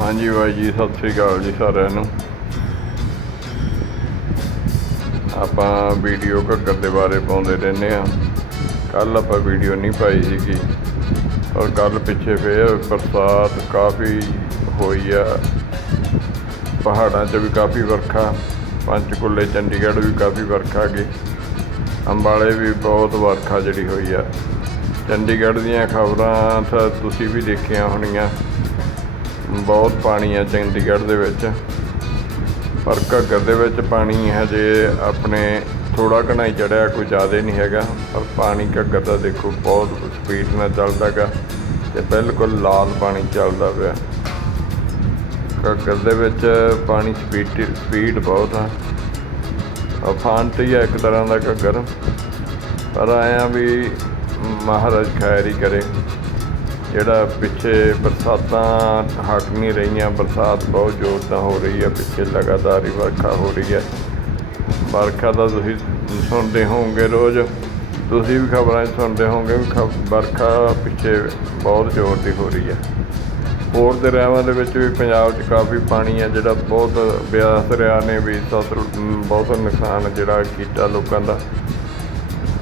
ਹਾਂਜੀ ਬਾਈ ਜੀ, ਸਤਿ ਸ੍ਰੀ ਅਕਾਲ ਜੀ ਸਾਰਿਆਂ ਨੂੰ। ਆਪਾਂ ਵੀਡੀਓ ਘੱਗਰ ਦੇ ਬਾਰੇ ਪਾਉਂਦੇ ਰਹਿੰਦੇ ਆ ਕੱਲ ਆਪਾਂ ਵੀਡੀਓ ਨਹੀਂ ਪਾਈ ਸੀਗੀ ਔਰ ਕੱਲ ਪਿੱਛੇ ਫੇਰ ਬਰਸਾਤ ਕਾਫੀ ਹੋਈ ਆ। ਪਹਾੜਾਂ 'ਚ ਵੀ ਕਾਫੀ ਵਰਖਾ, ਪੰਚਕੁਲੇ ਚੰਡੀਗੜ੍ਹ ਵੀ ਕਾਫੀ ਵਰਖਾ ਗਈ ਅੰਬਾਲੇ ਵੀ ਬਹੁਤ ਵਰਖਾ ਜਿਹੜੀ ਹੋਈ ਆ। ਚੰਡੀਗੜ੍ਹ ਦੀਆਂ ਖਬਰਾਂ ਤਾਂ ਤੁਸੀਂ ਵੀ ਦੇਖੀਆਂ ਹੋਣੀਆਂ। ਬਹੁਤ ਪਾਣੀ ਆ ਚੰਡੀਗੜ੍ਹ ਦੇ ਵਿੱਚ। ਪਰ ਘੱਗਰ ਦੇ ਵਿੱਚ ਪਾਣੀ ਹਜੇ ਆਪਣੇ ਥੋੜਾ ਘਣਾ ਹੀ ਚੜਿਆ ਕੋਈ ਜ਼ਿਆਦਾ ਨਹੀਂ ਹੈਗਾ। ਪਰ ਪਾਣੀ ਘੱਗਰ ਦਾ ਦੇਖੋ ਬਹੁਤ ਸਪੀਡ ਨਾਲ ਚੱਲਦਾਗਾ ਤੇ ਬਿਲਕੁਲ ਲਾਲ ਪਾਣੀ ਚੱਲਦਾ ਪਿਆ। ਘੱਗਰ ਦੇ ਵਿੱਚ ਪਾਣੀ ਸਪੀਡ ਸਪੀਡ ਬਹੁਤ ਆ। ਅਫਾਂਟ ਹੀ ਆ ਇੱਕ ਤਰ੍ਹਾਂ ਦਾ ਘੱਗਰ। ਪਰ ਆਇਆ ਵੀ ਮਹਾਰਾਜ ਖੈਰ ਹੀ ਕਰੇ। ਜਿਹੜਾ ਪਿੱਛੇ ਬਰਸਾਤਾਂ ਹਟ ਨਹੀਂ ਰਹੀਆਂ, ਬਰਸਾਤ ਬਹੁਤ ਜ਼ੋਰ ਨਾਲ ਹੋ ਰਹੀ ਹੈ, ਪਿੱਛੇ ਲਗਾਤਾਰ ਹੀ ਵਰਖਾ ਹੋ ਰਹੀ ਹੈ। ਵਰਖਾ ਦਾ ਤੁਸੀਂ ਸੁਣਦੇ ਹੋਵੋਗੇ ਰੋਜ਼, ਤੁਸੀਂ ਵੀ ਖਬਰਾਂ 'ਚ ਸੁਣਦੇ ਹੋਵੋਗੇ ਵੀ ਖਬ- ਵਰਖਾ ਪਿੱਛੇ ਬਹੁਤ ਜ਼ੋਰ ਦੀ ਹੋ ਰਹੀ ਹੈ। ਹੋਰ ਦਰਿਆਵਾਂ ਦੇ ਵਿੱਚ ਵੀ ਪੰਜਾਬ 'ਚ ਕਾਫੀ ਪਾਣੀ ਹੈ, ਜਿਹੜਾ ਬਹੁਤ ਬਿਆਸ ਦਰਿਆ ਨੇ, ਵੀ ਸਤਲੁਜ ਬਹੁਤ ਨੁਕਸਾਨ ਜਿਹੜਾ ਕੀਤਾ ਲੋਕਾਂ ਦਾ।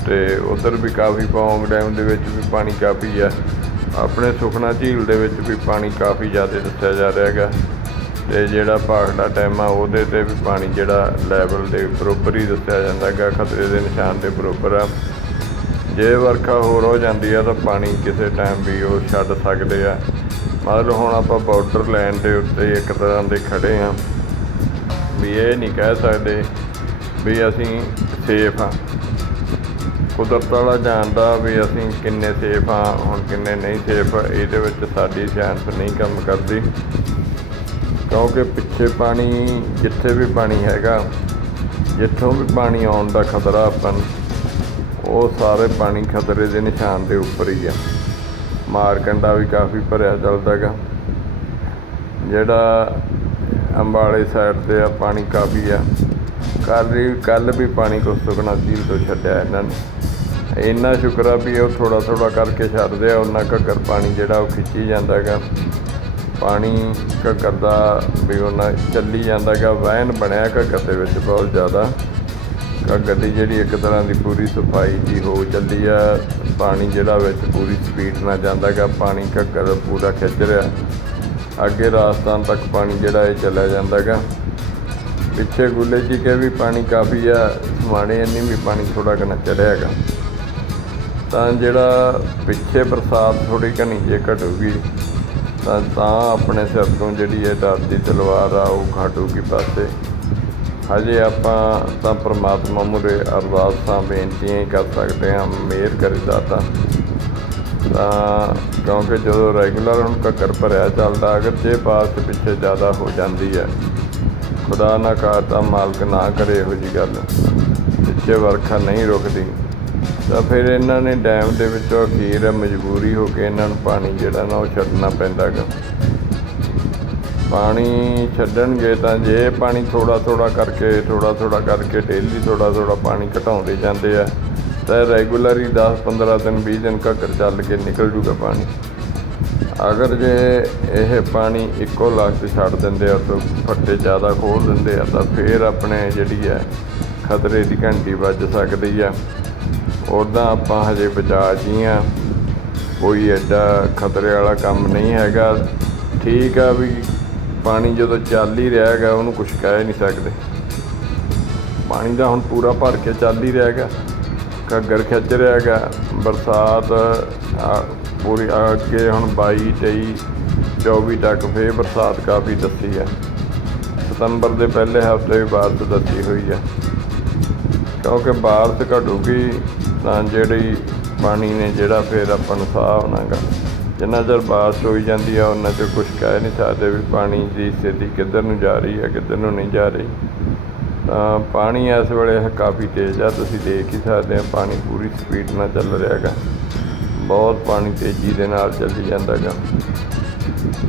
ਤੇ ਉਧਰ ਵੀ ਕਾਫੀ ਪੌਂਗ ਡੈਮ ਦੇ ਵਿੱਚ ਵੀ ਪਾਣੀ ਕਾਫੀ ਹੈ। ਆਪਣੇ ਸੁਖਨਾ ਝੀਲ ਦੇ ਵਿੱਚ ਵੀ ਪਾਣੀ ਕਾਫੀ ਜ਼ਿਆਦਾ ਦੱਸਿਆ ਜਾ ਰਿਹਾ ਹੈਗਾ। ਤੇ ਜਿਹੜਾ ਭਾਖੜਾ ਡੈਮ ਆ, ਉਹਦੇ ਤੇ ਵੀ ਪਾਣੀ ਜਿਹੜਾ ਲੈਵਲ ਦੇ ਬਰੋਬਰ ਹੀ ਦੱਸਿਆ ਜਾਂਦਾ ਹੈਗਾ, ਖਤਰੇ ਦੇ ਨਿਸ਼ਾਨ ਦੇ ਬਰੋਬਰ ਆ। ਜੇ ਵਰਖਾ ਹੋਰ ਹੋ ਜਾਂਦੀ ਆ, ਤਾਂ ਪਾਣੀ ਕਿਸੇ ਟਾਈਮ ਵੀ ਉਹ ਛੱਡ ਸਕਦੇ ਆ। ਮਤਲਬ ਹੁਣ ਆਪਾਂ ਬਾਰਡਰ ਲਾਈਨ ਦੇ ਉੱਤੇ ਇੱਕ ਤਰ੍ਹਾਂ ਦੇ ਖੜੇ ਆ। ਵੀ ਇਹ ਨਹੀਂ ਕਹਿ ਸਕਦੇ ਵੀ ਅਸੀਂ ਸੇਫ ਆ। ਕੁਦਰਤ ਵਾਲਾ ਜਾਣਦਾ ਵੀ ਅਸੀਂ ਕਿੰਨੇ ਸੇਫ ਆ ਹੁਣ ਕਿੰਨੇ ਨਹੀਂ ਸੇਫ, ਇਹਦੇ ਵਿੱਚ ਸਾਡੀ ਸਿਆਣਪ ਨਹੀਂ ਕੰਮ ਕਰਦੀ। ਕਿਉਂਕਿ ਪਿੱਛੇ ਪਾਣੀ ਜਿੱਥੇ ਵੀ ਪਾਣੀ ਹੈਗਾ, ਜਿੱਥੋਂ ਵੀ ਪਾਣੀ ਆਉਣ ਦਾ ਖਤਰਾ ਆਪਾਂ ਉਹ ਸਾਰੇ ਪਾਣੀ ਖਤਰੇ ਦੇ ਨਿਸ਼ਾਨ ਦੇ ਉੱਪਰ ਹੀ ਆ। ਮਾਰਕੰਡਾ ਵੀ ਕਾਫੀ ਭਰਿਆ ਚੱਲਦਾ ਗਾ ਜਿਹੜਾ ਅੰਬਾਲੇ ਸਾਈਡ ਤੇ ਆ, ਪਾਣੀ ਕਾਫੀ ਆ। ਕੱਲ ਵੀ ਕੱਲ ਵੀ ਪਾਣੀ ਕੋ ਸੁਖਨਾ ਝੀਲ ਤੋਂ ਛੱਡਿਆ ਇਹਨਾਂ ਨੇ। ਇੰਨਾ ਸ਼ੁਕਰ ਆ ਵੀ ਉਹ ਥੋੜਾ ਥੋੜਾ ਕਰਕੇ ਛੱਡਦੇ ਆ, ਉਹਨਾਂ ਘੱਗਰ ਪਾਣੀ ਜਿਹੜਾ ਉਹ ਖਿੱਚੀ ਜਾਂਦਾ ਗਾ ਪਾਣੀ ਘੱਗਰ ਦਾ ਵੀ ਉਹਨਾਂ ਚੱਲੀ ਜਾਂਦਾ ਗਾ ਵਹਿਣ ਬਣਿਆ ਘੱਗਰ ਦੇ ਵਿੱਚ ਬਹੁਤ ਜ਼ਿਆਦਾ। ਘੱਗਰ ਦੀ ਜਿਹੜੀ ਇੱਕ ਤਰ੍ਹਾਂ ਦੀ ਪੂਰੀ ਸਫ਼ਾਈ ਜੀ ਹੋ ਚੱਲੀ ਆ, ਪਾਣੀ ਜਿਹੜਾ ਵਿੱਚ ਪੂਰੀ ਸਪੀਡ ਨਾਲ ਜਾਂਦਾ ਗਾ ਪਾਣੀ ਘੱਗਰ ਪੂਰਾ ਖਿੱਚ ਰਿਹਾ। ਅੱਗੇ ਰਾਜਸਥਾਨ ਤੱਕ ਪਾਣੀ ਜਿਹੜਾ ਇਹ ਚੱਲਿਆ ਜਾਂਦਾ ਗਾ ਪਿੱਛੇ ਗੁੱਲੇ ਜੀ ਕੇ ਵੀ ਪਾਣੀ ਕਾਫੀ ਆ ਸਮਾਣੇ ਇੰਨੀ ਵੀ ਪਾਣੀ ਥੋੜਾ ਘਣਾ ਚੜਿਆ ਹੈਗਾ। ਤਾਂ ਜਿਹੜਾ ਪਿੱਛੇ ਬਰਸਾਤ ਥੋੜੀ ਘਣੀ ਜੇ ਘਟੂਗੀ, ਤਾਂ ਤਾਂ ਆਪਣੇ ਸਿਰ ਤੋਂ ਜਿਹੜੀ ਇਹ ਡਰ ਦੀ ਤਲਵਾਰ ਆ, ਉਹ ਘਟੂਗੀ ਪਾਸੇ। ਹਜੇ ਆਪਾਂ ਤਾਂ ਪ੍ਰਮਾਤਮਾ ਮੁਰੇ ਅਰਦਾਸਾਂ, ਬੇਨਤੀਆਂ ਹੀ ਕਰ ਸਕਦੇ ਹਾਂ, ਮਿਹਰ ਕਰੇ ਦਾਤਾ। ਤਾਂ ਕਿਉਂਕਿ ਜਦੋਂ ਰੈਗੂਲਰ ਹੁਣ ਘੱਕਰ ਭਰਿਆ ਚੱਲਦਾ, ਅਗਰ ਜੇ ਬਾਰਿਸ਼ ਪਿੱਛੇ ਜ਼ਿਆਦਾ ਹੋ ਜਾਂਦੀ ਹੈ, ਖੁਦਾ ਨਾ ਕਰਤਾ ਮਾਲਕ ਨਾ ਕਰੇ ਇਹੋ ਜੀ ਗੱਲ। ਪਿੱਛੇ ਵਰਖਾ ਨਹੀਂ ਰੁਕਦੀ। ਤਾਂ ਫਿਰ ਇਹਨਾਂ ਨੇ ਡੈਮ ਦੇ ਵਿੱਚੋਂ ਅਖੀਰ ਮਜਬੂਰੀ ਹੋ ਕੇ ਇਹਨਾਂ ਨੂੰ ਪਾਣੀ ਜਿਹੜਾ ਨਾ ਉਹ ਛੱਡਣਾ ਪੈਂਦਾ ਗਾ। ਪਾਣੀ ਛੱਡਣਗੇ ਤਾਂ ਜੇ ਪਾਣੀ ਥੋੜਾ ਥੋੜਾ ਕਰਕੇ ਥੋੜਾ ਥੋੜਾ ਕਰਕੇ ਡੇਲੀ ਥੋੜਾ ਥੋੜਾ ਪਾਣੀ ਘਟਾਉਂਦੇ ਜਾਂਦੇ ਆ, ਤਾਂ ਰੈਗੂਲਰ ਹੀ 10 15 ਦਿਨ 20 ਦਿਨ ਘੱਗਰ ਚੱਲ ਕੇ ਨਿਕਲ ਜੂਗਾ ਪਾਣੀ। ਅਗਰ ਜੇ ਇਹ ਪਾਣੀ ਇੱਕੋ ਲੱਖ ਛੱਡ ਦਿੰਦੇ ਆ ਤਾਂ ਫੱਟੇ ਜ਼ਿਆਦਾ ਖੋਲ ਦਿੰਦੇ ਆ ਤਾਂ ਫਿਰ ਆਪਣੇ ਜਿਹੜੀ ਹੈ ਖਤਰੇ ਦੀ ਘੰਟੀ ਵੱਜ ਸਕਦੀ ਆ। ਉੱਦਾਂ ਆਪਾਂ ਹਜੇ ਬਚਾ ਜੀ ਆ ਕੋਈ ਐਡਾ ਖਤਰੇ ਵਾਲਾ ਕੰਮ ਨਹੀਂ ਹੈਗਾ। ਠੀਕ ਆ ਵੀ ਪਾਣੀ ਜਦੋਂ ਚੱਲ ਹੀ ਰਿਹਾ ਹੈਗਾ, ਉਹਨੂੰ ਕੁਝ ਕਹਿ ਨਹੀਂ ਸਕਦੇ। ਪਾਣੀ ਦਾ ਹੁਣ ਪੂਰਾ ਭਰ ਕੇ ਚੱਲ ਹੀ ਰਿਹਾ ਹੈਗਾ। ਘੱਗਰ ਖਿੱਚ ਰਿਹਾ ਹੈਗਾ। ਬਰਸਾਤ ਪੂਰੀ ਅੱਗੇ ਹੁਣ 22 23 24 ਤੱਕ ਫੇਰ ਬਰਸਾਤ ਕਾਫੀ ਦੱਸੀ ਹੈ ਸਤੰਬਰ ਦੇ ਪਹਿਲੇ ਹਫ਼ਤੇ ਵੀ ਬਾਰਿਸ਼ ਦੱਸੀ ਹੋਈ ਹੈ ਕਿਉਂਕਿ ਬਾਰਿਸ਼ ਘਟੂਗੀ ਤਾਂ ਜਿਹੜੀ ਪਾਣੀ ਨੇ ਜਿਹੜਾ ਫਿਰ ਆਪਾਂ ਨੂੰ ਸਾਹ ਹੋਣਾਗਾ ਜਿੰਨਾ ਚਿਰ ਬਾਰਿਸ਼ ਹੋਈ ਜਾਂਦੀ ਆ, ਉਹਨਾਂ ਚਿਰ ਕੁਝ ਕਹਿ ਨਹੀਂ ਸਕਦੇ ਵੀ ਪਾਣੀ ਦੀ ਸਥਿਤੀ ਕਿੱਧਰ ਨੂੰ ਜਾ ਰਹੀ ਹੈ, ਕਿੱਧਰ ਨੂੰ ਨਹੀਂ ਜਾ ਰਹੀ। ਤਾਂ ਪਾਣੀ ਇਸ ਵੇਲੇ ਕਾਫੀ ਤੇਜ਼ ਆ, ਤੁਸੀਂ ਦੇਖ ਹੀ ਸਕਦੇ ਆ, ਪਾਣੀ ਪੂਰੀ ਸਪੀਡ ਨਾਲ ਚੱਲ ਰਿਹਾ ਹੈਗਾ। ਬਹੁਤ ਪਾਣੀ ਤੇਜ਼ੀ ਦੇ ਨਾਲ ਚੱਲੀ ਜਾਂਦਾ ਹੈਗਾ।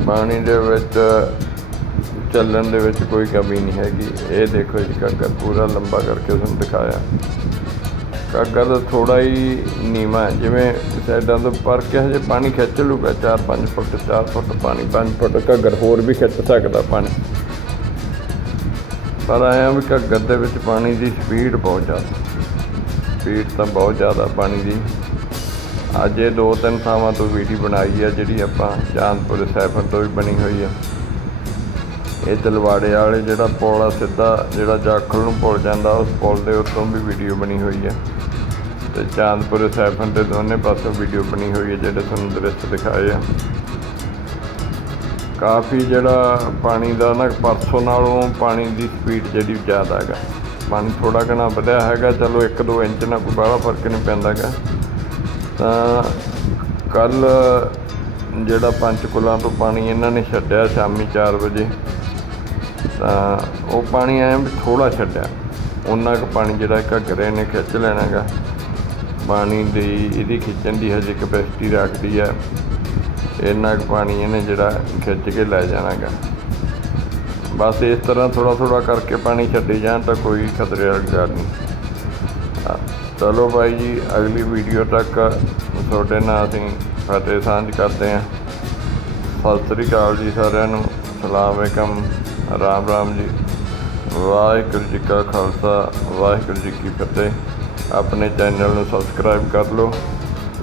ਪਾਣੀ ਦੇ ਵਿੱਚ ਚੱਲਣ ਦੇ ਵਿੱਚ ਕੋਈ ਕਮੀ ਨਹੀਂ ਹੈਗੀ। ਇਹ ਦੇਖੋ ਜੀ ਘੱਗਰ ਪੂਰਾ ਲੰਬਾ ਕਰਕੇ ਤੁਹਾਨੂੰ ਦਿਖਾਇਆ। ਘੱਗਰ ਦਾ ਥੋੜਾ ਹੀ ਨੀਵਾਂ ਜਿਵੇਂ ਸਾਈਡਾਂ ਤੋਂ ਪਰ ਕੇ ਹਜੇ ਪਾਣੀ ਖਿੱਚ ਲੂਗਾ 4-5 ਫੁੱਟ 4 ਫੁੱਟ ਪਾਣੀ 5 ਫੁੱਟ ਘੱਗਰ ਹੋਰ ਵੀ ਖਿੱਚ ਸਕਦਾ ਪਾਣੀ। ਪਰ ਆਇਆ ਵੀ ਘੱਗਰ ਦੇ ਵਿੱਚ ਪਾਣੀ ਦੀ ਸਪੀਡ ਬਹੁਤ ਜ਼ਿਆਦਾ ਸਪੀਡ ਤਾਂ ਬਹੁਤ ਜ਼ਿਆਦਾ ਪਾਣੀ ਦੀ। ਅੱਜ ਇਹ ਦੋ ਤਿੰਨ ਥਾਵਾਂ ਤੋਂ ਵੀਡੀਓ ਬਣਾਈ ਹੈ ਜਿਹੜੀ ਆਪਾਂ ਚਾਂਦਪੁਰ ਸੈਫਰ ਤੋਂ ਵੀ ਬਣੀ ਹੋਈ ਹੈ ਇਹ ਤਲਵਾੜੇ ਵਾਲੇ ਜਿਹੜਾ ਪੁਲ ਆ, ਸਿੱਧਾ ਜਿਹੜਾ ਜਾਖਲ ਨੂੰ ਪੁਲ ਜਾਂਦਾ, ਉਸ ਪੁਲ ਦੇ ਉੱਤੋਂ ਵੀ ਵੀਡੀਓ ਬਣੀ ਹੋਈ ਹੈ ਤੇ ਚਾਂਦਪੁਰ ਸੈਫਨ ਦੇ ਦੋਨੇ ਪਾਸੋਂ ਵੀਡੀਓ ਬਣੀ ਹੋਈ ਹੈ ਜਿਹੜੇ ਤੁਹਾਨੂੰ ਦ੍ਰਿਸ਼ ਦਿਖਾਏ ਆ। ਕਾਫੀ ਜਿਹੜਾ ਪਾਣੀ ਦਾ ਨਾ, ਪਰਸੋਂ ਨਾਲੋਂ ਪਾਣੀ ਦੀ ਸਪੀਡ ਜਿਹੜੀ ਜ਼ਿਆਦਾ ਹੈਗਾ। ਪਾਣੀ ਥੋੜਾ ਘਣਾ ਵਧਿਆ ਹੈਗਾ, ਚਲੋ 1-2 ਇੰਚ ਨਾਲ ਕੋਈ ਬਾਹਲਾ ਫ਼ਰਕ ਨਹੀਂ ਪੈਂਦਾ ਗਾ ਤਾਂ ਕੱਲ ਜਿਹੜਾ ਪੰਚਕੁਲਾ ਤੋਂ ਪਾਣੀ ਇਹਨਾਂ ਨੇ ਛੱਡਿਆ, ਸ਼ਾਮੀ 4 ਵਜੇ। ਤਾਂ ਉਹ ਪਾਣੀ ਐਂ ਵੀ ਥੋੜਾ ਛੱਡਿਆ। ਉਹਨਾਂ ਕੁ ਪਾਣੀ ਜਿਹੜਾ ਘੱਗਰੇ ਨੇ ਖਿੱਚ ਲੈਣਾ ਗਾ ਪਾਣੀ ਦੀ ਇਹਦੀ ਖਿੱਚਣ ਦੀ ਹਜੇ ਕਪੈਸਿਟੀ ਰੱਖਦੀ ਹੈ। ਇੰਨਾ ਕੁ ਪਾਣੀ ਇਹਨੇ ਜਿਹੜਾ ਖਿੱਚ ਕੇ ਲੈ ਜਾਣਾ ਗਾ ਬਸ ਇਸ ਤਰ੍ਹਾਂ ਥੋੜਾ ਥੋੜਾ ਕਰਕੇ ਪਾਣੀ ਛੱਡੀ ਜਾਣ ਤਾਂ ਕੋਈ ਖਤਰੇ ਵਾਲੀ ਗੱਲ ਨਹੀਂ। ਚਲੋ ਭਾਈ ਜੀ, ਅਗਲੀ ਵੀਡੀਓ ਤੱਕ ਤੁਹਾਡੇ ਨਾਲ ਅਸੀਂ ਫਤਿਹ ਸਾਂਝ ਕਰਦੇ ਹਾਂ। ਸਤਿ ਸ੍ਰੀ ਅਕਾਲ ਜੀ ਸਾਰਿਆਂ ਨੂੰ। ਸਲਾਮ ਅਲੈਕਮ, ਰਾਮ ਰਾਮ ਜੀ। ਵਾਹਿਗੁਰੂ ਜੀ ਕਾ ਖਾਲਸਾ, ਵਾਹਿਗੁਰੂ ਜੀ ਕੀ ਫਤਿਹ। ਆਪਣੇ ਚੈਨਲ ਨੂੰ ਸਬਸਕ੍ਰਾਈਬ ਕਰ ਲਓ,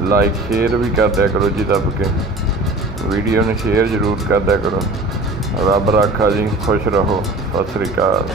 ਲਾਈਕ, ਸ਼ੇਅਰ ਵੀ ਕਰ ਦਿਆ ਕਰੋ ਜੀ ਦੱਬ ਕੇ। ਵੀਡੀਓ ਨੂੰ ਸ਼ੇਅਰ ਜ਼ਰੂਰ ਕਰ ਦਿਆ ਕਰੋ। ਰੱਬ ਰਾਖਾ ਜੀ, ਖੁਸ਼ ਰਹੋ। ਸਤਿ ਸ੍ਰੀ ਅਕਾਲ।